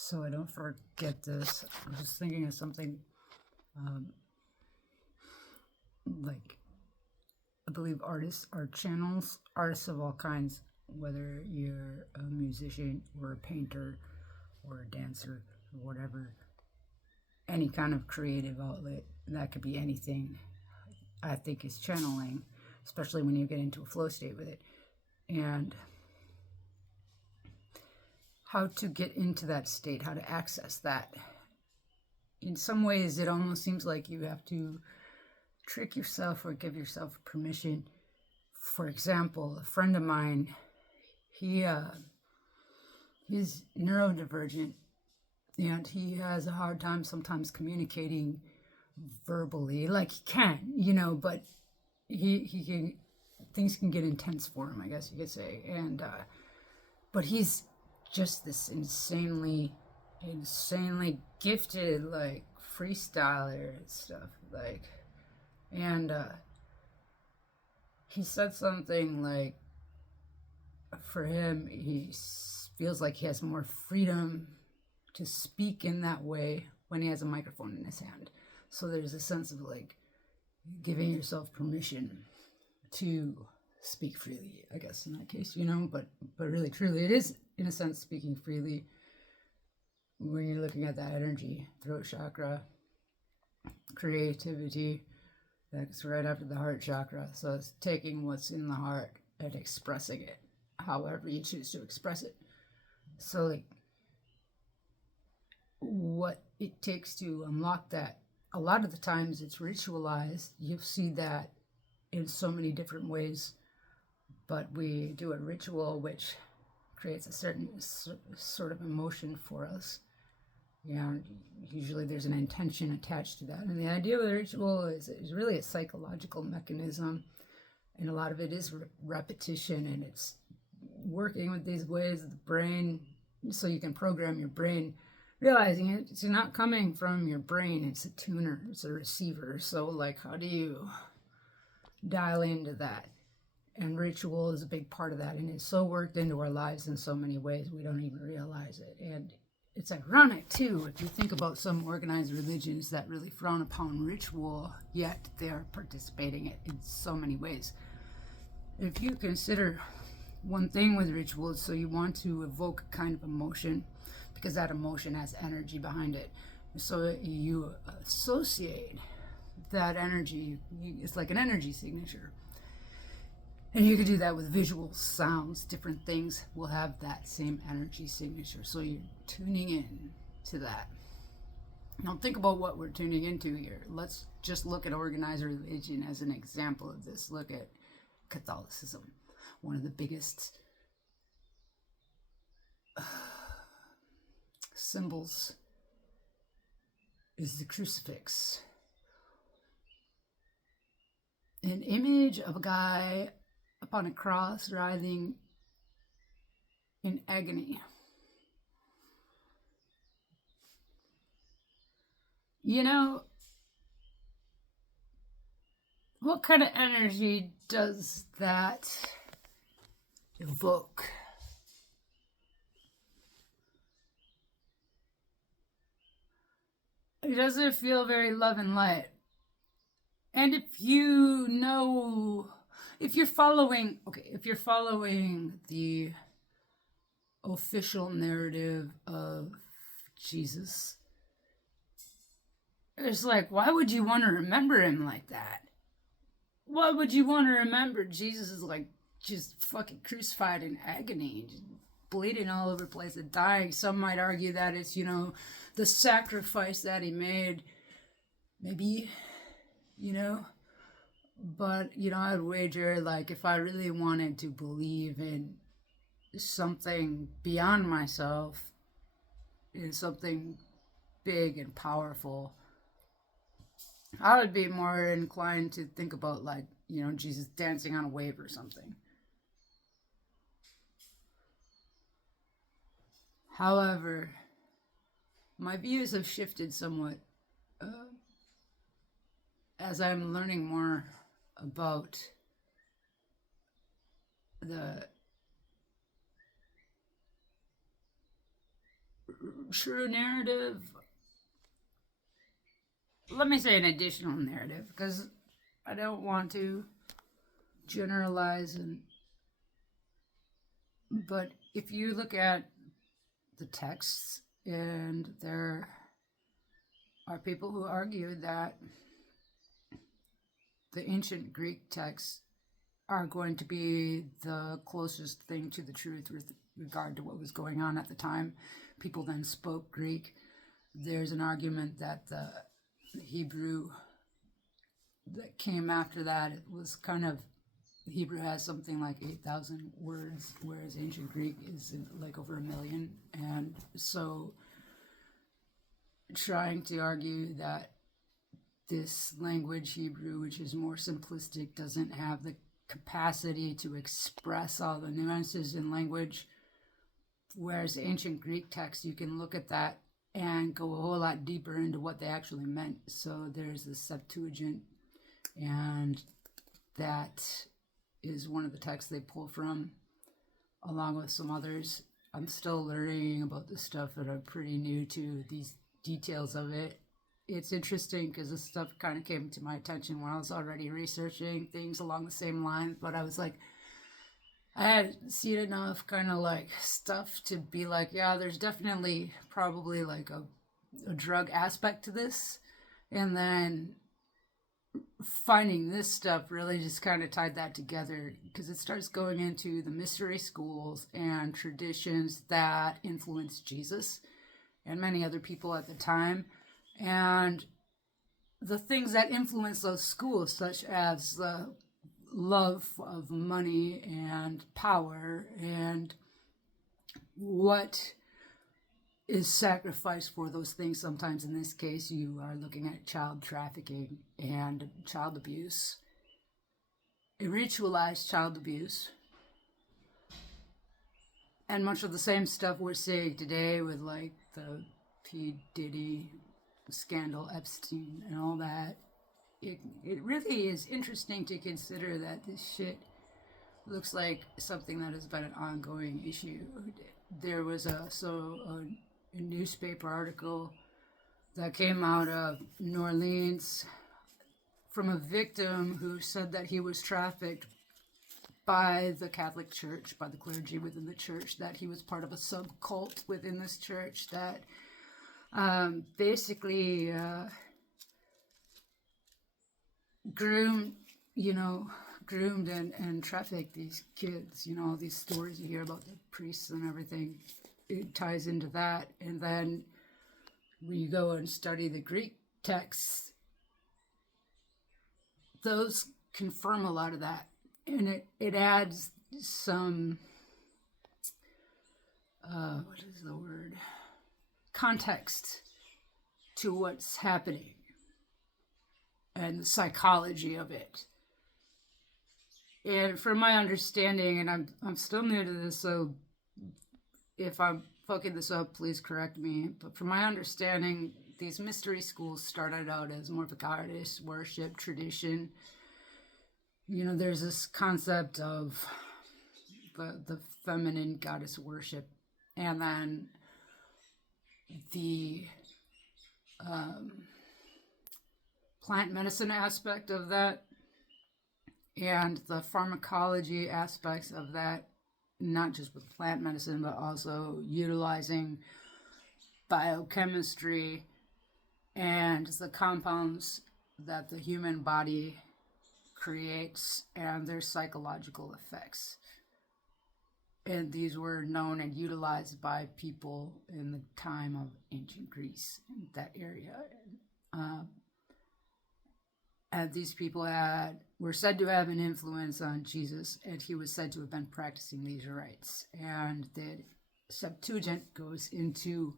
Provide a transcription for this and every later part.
So I don't forget this. I'm just thinking of something like, I believe artists are channels, artists of all kinds, whether you're a musician or a painter or a dancer or whatever, any kind of creative outlet, that could be anything, I think is channeling, especially when you get into a flow state with it. And how to get into that state, how to access that. In some ways, it almost seems like you have to trick yourself or give yourself permission. For example, a friend of mine, he's neurodivergent, and he has a hard time sometimes communicating verbally. Like, he can, but he can, things can get intense for him, I guess you could say. And but he's just this insanely gifted, like, freestyler and stuff, like. And he said something like, for him, he feels like he has more freedom to speak in that way when he has a microphone in his hand. So there's a sense of, like, giving yourself permission to speak freely, I guess, in that case, but really, truly, it is, in a sense, speaking freely when you're looking at that energy, throat chakra, creativity. That's right after the heart chakra. So it's taking what's in the heart and expressing it however you choose to express it. So, like, what it takes to unlock that, a lot of the times it's ritualized. You'll see that in so many different ways, but we do a ritual which creates a certain sort of emotion for us. Usually there's an intention attached to that. And the idea of the ritual is really a psychological mechanism. And a lot of it is repetition, and it's working with these ways of the brain so you can program your brain, realizing it's not coming from your brain. It's a tuner, it's a receiver. So, like, how do you dial into that? And ritual is a big part of that. And it's so worked into our lives in so many ways we don't even realize it. And it's ironic, too, if you think about some organized religions that really frown upon ritual, yet they're participating it in so many ways. If you consider one thing with rituals, so you want to evoke a kind of emotion, because that emotion has energy behind it. So you associate that energy, it's like an energy signature. And you could do that with visuals, sounds, different things will have that same energy signature. So you're tuning in to that. Now think about what we're tuning into here. Let's just look at organized religion as an example of this. Look at Catholicism. One of the biggest symbols is the crucifix. An image of a guy upon a cross, writhing in agony. What kind of energy does that evoke? It doesn't feel very love and light. And if you're following the official narrative of Jesus, it's like, why would you want to remember him like that? Why would you want to remember Jesus is, like, just fucking crucified in agony, just bleeding all over the place and dying? Some might argue that it's, the sacrifice that he made. Maybe, but, I'd wager, like, if I really wanted to believe in something beyond myself, in something big and powerful, I would be more inclined to think about, like, Jesus dancing on a wave or something. However, my views have shifted somewhat as I'm learning more about the true narrative. Let me say an additional narrative, because I don't want to generalize, but if you look at the texts, and there are people who argue that the ancient Greek texts are going to be the closest thing to the truth with regard to what was going on at the time. People then spoke Greek. There's an argument that the Hebrew that came after that, it was kind of, Hebrew has something like 8,000 words, whereas ancient Greek is like over 1 million. And so trying to argue that this language, Hebrew, which is more simplistic, doesn't have the capacity to express all the nuances in language, whereas ancient Greek text, you can look at that and go a whole lot deeper into what they actually meant. So there's the Septuagint, and that is one of the texts they pull from, along with some others. I'm still learning about this stuff, and I'm pretty new to these details of it. It's interesting because this stuff kind of came to my attention when I was already researching things along the same line, but I was like, I had seen enough kind of like stuff to be like, yeah, there's definitely probably like a drug aspect to this. And then finding this stuff really just kind of tied that together, because it starts going into the mystery schools and traditions that influenced Jesus and many other people at the time. And the things that influence those schools, such as the love of money and power, and what is sacrificed for those things. Sometimes in this case, you are looking at child trafficking and child abuse, ritualized child abuse, and much of the same stuff we're seeing today with like the P. Diddy scandal, Epstein, and all that. It really is interesting to consider that this shit looks like something that has been an ongoing issue. There was a newspaper article that came out of New Orleans from a victim who said that he was trafficked by the Catholic Church, by the clergy within the church, that he was part of a subcult within this church that basically groomed and trafficked these kids. All these stories you hear about the priests and everything, it ties into that. And then when you go and study the Greek texts, those confirm a lot of that. And it adds some, what is the word? Context to what's happening and the psychology of it. And from my understanding, and I'm still new to this, so if I'm fucking this up, please correct me. But from my understanding, these mystery schools started out as more of a goddess worship tradition. There's this concept of the feminine goddess worship, and then the plant medicine aspect of that, and the pharmacology aspects of that, not just with plant medicine, but also utilizing biochemistry and the compounds that the human body creates and their psychological effects. And these were known and utilized by people in the time of ancient Greece, in that area. And these people were said to have an influence on Jesus, and he was said to have been practicing these rites. And the Septuagint goes into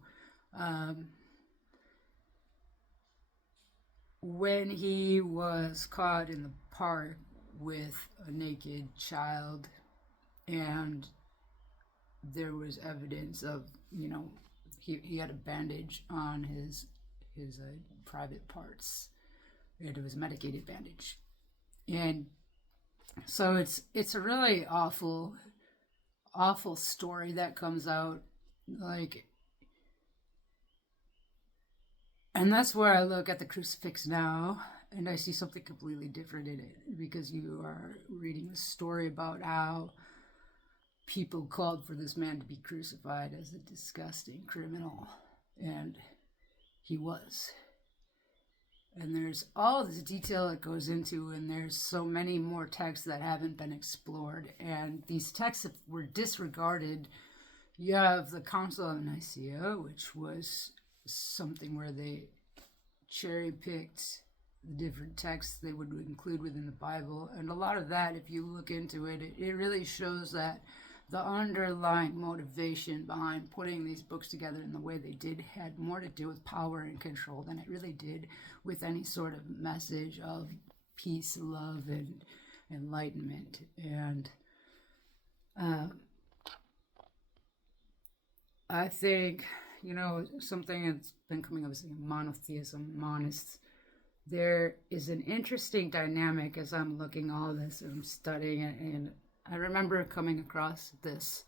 when he was caught in the park with a naked child, and there was evidence of, he had a bandage on his private parts, and it was a medicated bandage. And so it's a really awful story that comes out. Like, And that's where I look at the crucifix now, and I see something completely different in it, because you are reading the story about how people called for this man to be crucified as a disgusting criminal, and he was. And there's all this detail that goes into, and there's so many more texts that haven't been explored, and these texts were disregarded. You have the Council of Nicaea, which was something where they cherry picked the different texts they would include within the Bible. And a lot of that, if you look into it, it really shows that the underlying motivation behind putting these books together in the way they did had more to do with power and control than it really did with any sort of message of peace, love, and enlightenment. And I think, something that's been coming up is monotheism, monists. There is an interesting dynamic as I'm looking all this and I'm studying it, and I remember coming across this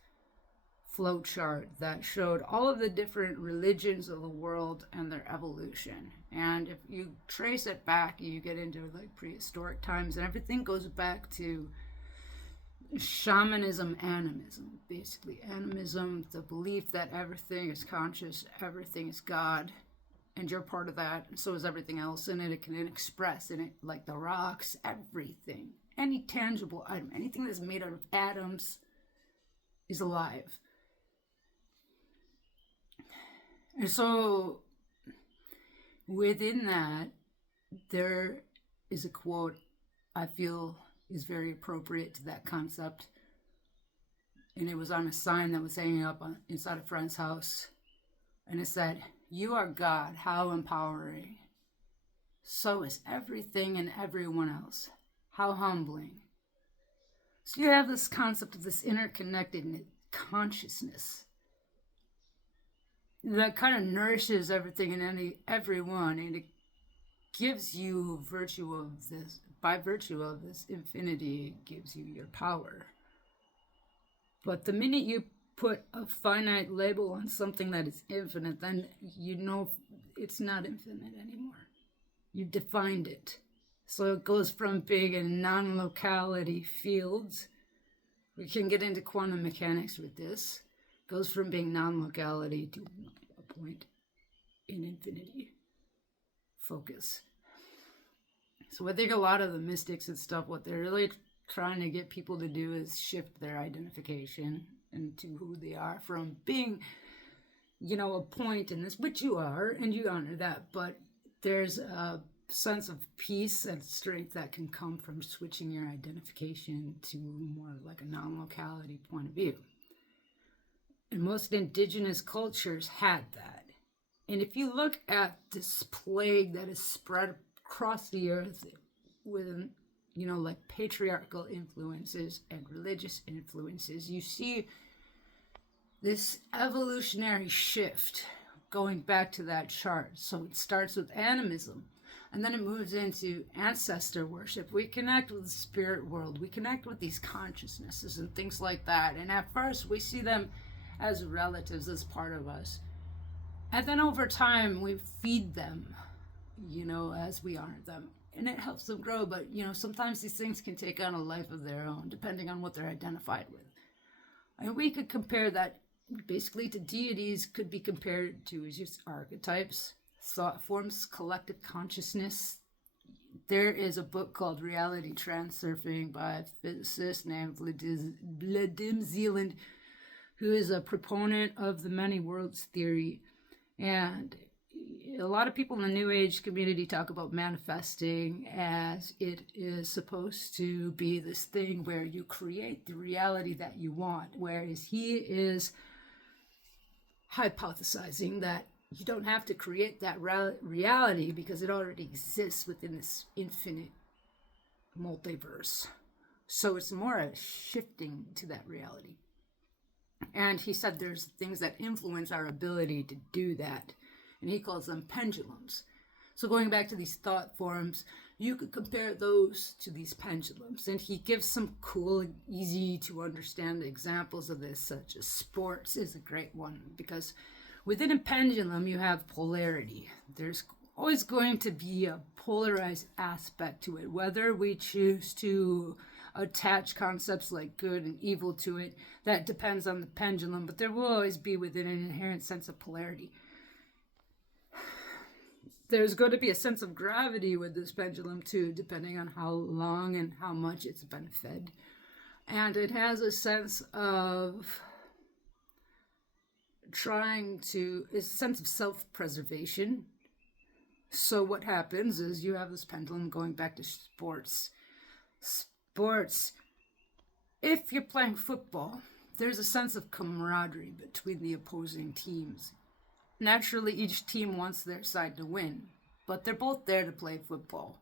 flow chart that showed all of the different religions of the world and their evolution. And if you trace it back, you get into like prehistoric times, and everything goes back to shamanism, animism. Basically, animism, the belief that everything is conscious, everything is God, and you're part of that, and so is everything else, and it can express in it, like the rocks, everything. Any tangible item, anything that's made out of atoms is alive. And so within that, there is a quote I feel is very appropriate to that concept. And it was on a sign that was hanging up inside a friend's house. And it said, "You are God, how empowering. So is everything and everyone else. How humbling." So you have this concept of this interconnected consciousness that kind of nourishes everything and everyone, and it gives you by virtue of this infinity, it gives you your power. But the minute you put a finite label on something that is infinite, then it's not infinite anymore. You've defined it. So it goes from being a non-locality field. We can get into quantum mechanics with this. It goes from being non-locality to a point in infinity. Focus. So I think a lot of the mystics and stuff, what they're really trying to get people to do is shift their identification into who they are, from being, a point in this, which you are, and you honor that, but there's a sense of peace and strength that can come from switching your identification to more like a non-locality point of view. And most indigenous cultures had that. And if you look at this plague that is spread across the earth with, like patriarchal influences and religious influences, you see this evolutionary shift going back to that chart. So it starts with animism, and then it moves into ancestor worship. We connect with the spirit world. We connect with these consciousnesses and things like that. And at first, we see them as relatives, as part of us. And then over time, we feed them, as we honor them. And it helps them grow. But, sometimes these things can take on a life of their own, depending on what they're identified with. And we could compare that basically to deities, could be compared to just archetypes, thought forms, collective consciousness. There is a book called Reality Transurfing by a physicist named Vladimir Zeland, who is a proponent of the many worlds theory. And a lot of people in the New Age community talk about manifesting as it is supposed to be this thing where you create the reality that you want, whereas he is hypothesizing that you don't have to create that reality because it already exists within this infinite multiverse. So it's more a shifting to that reality. And he said there's things that influence our ability to do that. And he calls them pendulums. So going back to these thought forms, you could compare those to these pendulums. And he gives some cool, easy to understand examples of this, such as sports is a great one, because within a pendulum, you have polarity. There's always going to be a polarized aspect to it, whether we choose to attach concepts like good and evil to it. That depends on the pendulum, but there will always be within an inherent sense of polarity. There's going to be a sense of gravity with this pendulum too, depending on how long and how much it's been fed. And it has a sense of a sense of self-preservation. So what happens is you have this pendulum going back to sports. If you're playing football, there's a sense of camaraderie between the opposing teams. Naturally, each team wants their side to win, but they're both there to play football.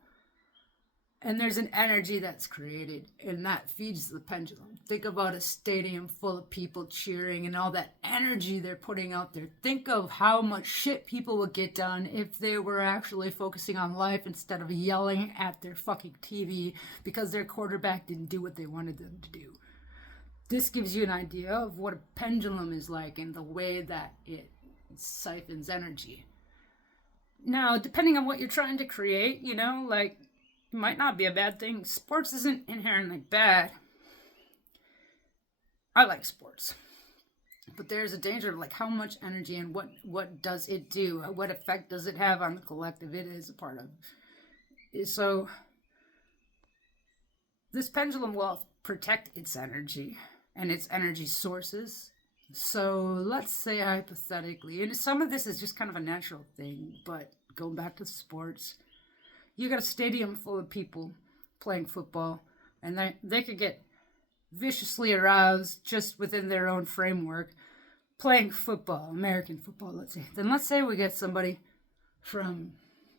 And there's an energy that's created, and that feeds the pendulum. Think about a stadium full of people cheering and all that energy they're putting out there. Think of how much shit people would get done if they were actually focusing on life instead of yelling at their fucking TV because their quarterback didn't do what they wanted them to do. This gives you an idea of what a pendulum is like and the way that it siphons energy. Now, depending on what you're trying to create, it might not be a bad thing. Sports isn't inherently bad. I like sports. But there's a danger of how much energy and what does it do? What effect does it have on the collective it is a part of? So this pendulum will protect its energy and its energy sources. So let's say hypothetically, and some of this is just kind of a natural thing, but going back to sports, you got a stadium full of people playing football, and they could get viciously aroused just within their own framework playing football, American football, let's say. Then let's say we get somebody from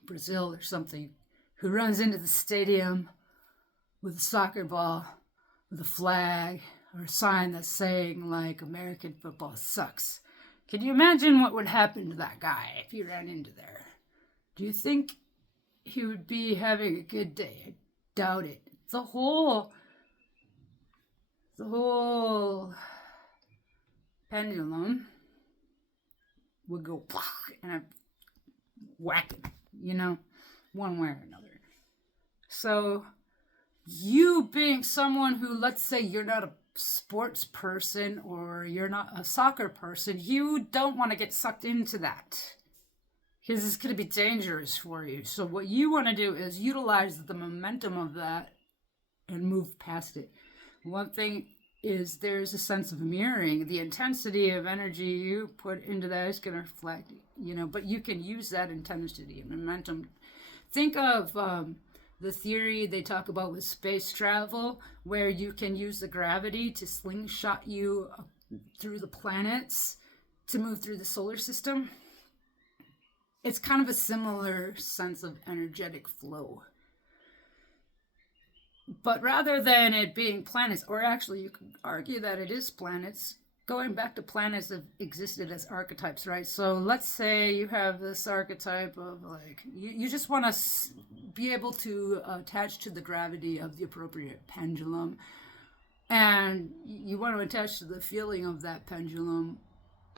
Brazil or something who runs into the stadium with a soccer ball, with a flag, or a sign that's saying, American football sucks. Can you imagine what would happen to that guy if he ran into there? Do you think he would be having a good day? I doubt it. The whole pendulum would go and I'd whack him, one way or another. So you being someone who, let's say you're not a sports person or you're not a soccer person, you don't want to get sucked into that because it's going to be dangerous for you. So what you want to do is utilize the momentum of that and move past it. One thing is there's a sense of mirroring. The intensity of energy you put into that is going to reflect, but you can use that intensity and momentum. Think of the theory they talk about with space travel, where you can use the gravity to slingshot you through the planets to move through the solar system. It's kind of a similar sense of energetic flow. But rather than it being planets, or actually you could argue that it is planets, going back to planets have existed as archetypes, right? So let's say you have this archetype of you just want to be able to attach to the gravity of the appropriate pendulum, and you want to attach to the feeling of that pendulum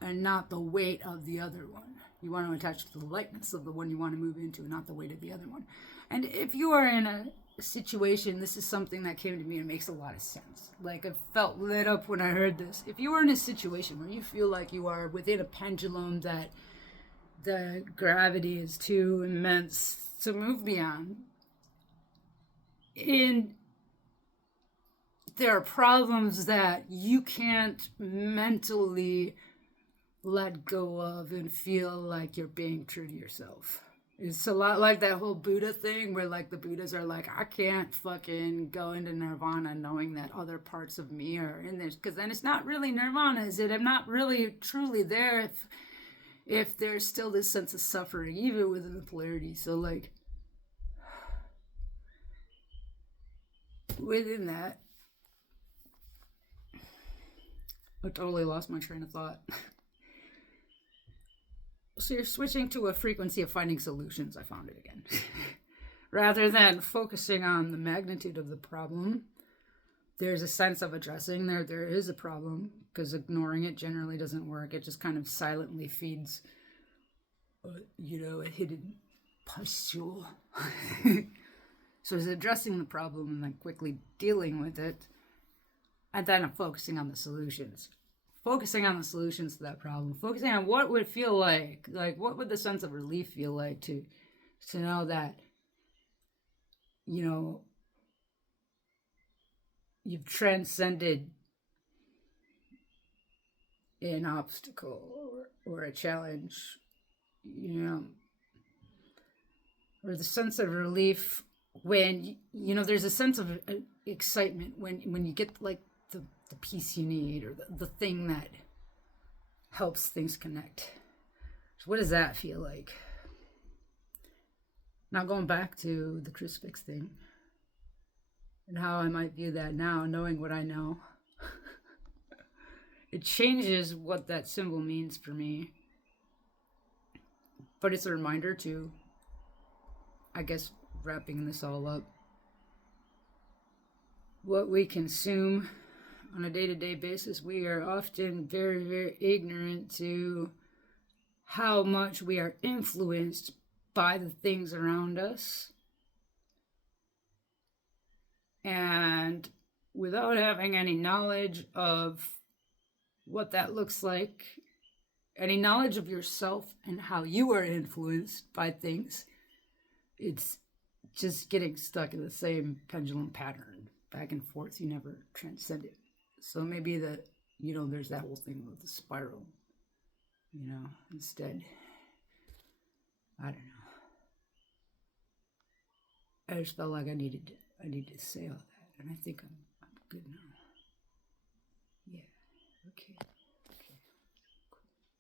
and not the weight of the other one. You want to attach to the lightness of the one you want to move into, not the weight of the other one. And if you are in a situation, this is something that came to me and makes a lot of sense. I felt lit up when I heard this. If you are in a situation where you feel like you are within a pendulum that the gravity is too immense to move beyond, and there are problems that you can't mentally let go of and feel like you're being true to yourself. It's a lot like that whole Buddha thing where the Buddhas are I can't fucking go into nirvana knowing that other parts of me are in this, because then it's not really nirvana, is it? I'm not really truly there if there's still this sense of suffering even within the polarity. So within that, I totally lost my train of thought. So you're switching to a frequency of finding solutions. I found it again. Rather than focusing on the magnitude of the problem, there's a sense of addressing there is a problem, because ignoring it generally doesn't work. It just kind of silently feeds, a hidden pustule. So it's addressing the problem and then quickly dealing with it. And then I'm focusing on the solutions. Focusing on the solutions to that problem. Focusing on what would it feel like what would the sense of relief feel like to know that, you know, you've transcended an obstacle or a challenge, you know, or the sense of relief when, you know, there's a sense of excitement when you get like the piece you need or the thing that helps things connect. So what does that feel like? Now going back to the crucifix thing and how I might view that now, knowing what I know. It changes what that symbol means for me. But it's a reminder to, I guess, wrapping this all up, what we consume on a day-to-day basis, we are often very, very ignorant to how much we are influenced by the things around us. And without having any knowledge of what that looks like, any knowledge of yourself and how you are influenced by things, it's just getting stuck in the same pendulum pattern, back and forth. You never transcend it. So maybe that, you know, there's that whole thing with the spiral, you know, instead. I don't know. I just felt like I needed to say all that, and I think I'm good now. Yeah, okay.